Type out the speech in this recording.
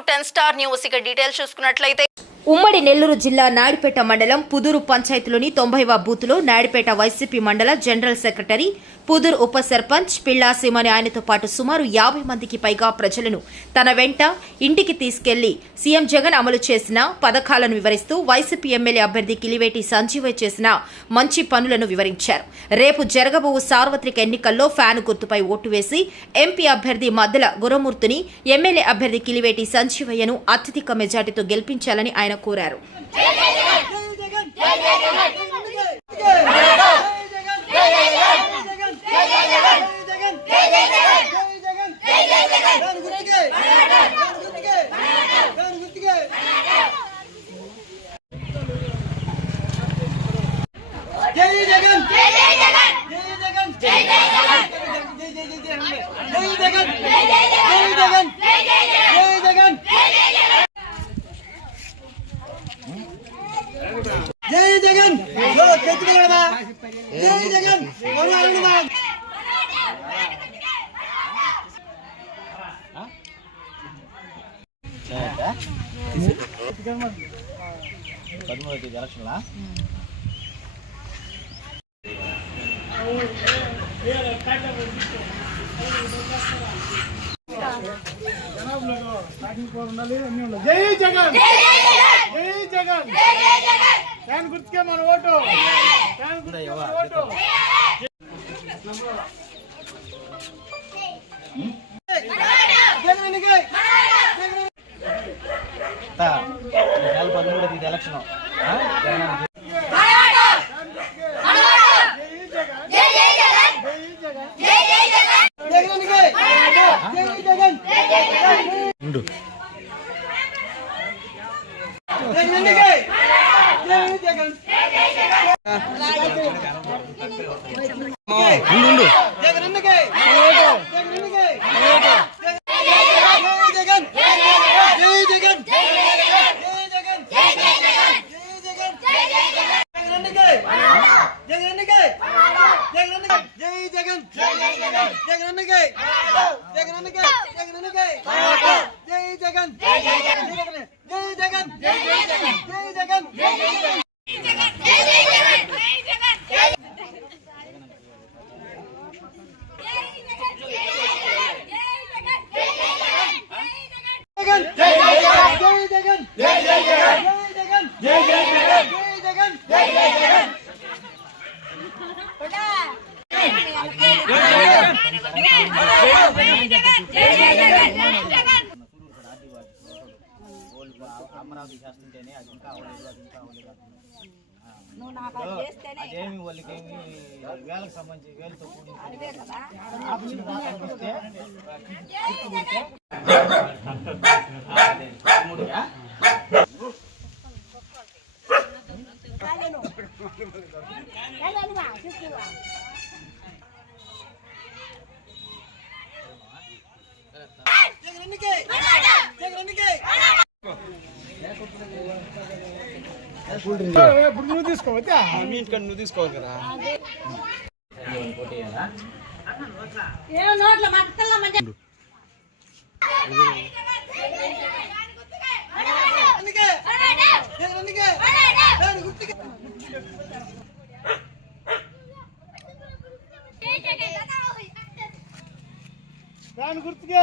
10 Star News ఇక details చూసుకున్నట్లయితే ఉమ్మడి నెల్లూరు జిల్లా నాయుడుపేట మండలం పుదూరు పంచాయతీలోని 90వ బూతులో నాయుడుపేట వైసీపీ మండల జనరల్ సెక్రటరీ పుదూరు ఉప సర్పంచ్ పిల్లా సీమని ఆయనతో పాటు సుమారు 50 మందికి పైగా ప్రజలను తన వెంట ఇంటికి తీసుకెళ్లి సీఎం జగన్ అమలు చేసిన పథకాలను వివరిస్తూ వైసీపీ ఎమ్మెల్యే అభ్యర్థి కిలివేటి సంజీవయ్య చేసిన మంచి పనులను వివరించారు. రేపు జరగబోవు సార్వత్రిక ఎన్నికల్లో ఫ్యాన్ గుర్తుపై ఓటు వేసి ఎంపీ అభ్యర్థి మద్దల గురమూర్తిని ఎమ్మెల్యే అభ్యర్థి కిలివేటి సంజీవయ్యను అత్యధిక మెజార్టీతో గెలిపించాలని ఆయన కోరారు. జై జగన్ జై జగన్ ఎలక్షన్లా జై జగన్ జై జగన్ ఫ్యాన్ గుర్తుకే మన ఓటు ఫ్యాన్ గుర్తుకే మన ఓటు ఎలక్షన్ అమరావతి చేస్తుంటేనే అది ఇంకా అదేమి వాళ్ళకేమి వేలకు సంబంధించి వేలతో ఇప్పుడు నువ్వు తీసుకోవచ్చా మీ ఇంటికి నువ్వు తీసుకోవాలి కదా గుర్తుకే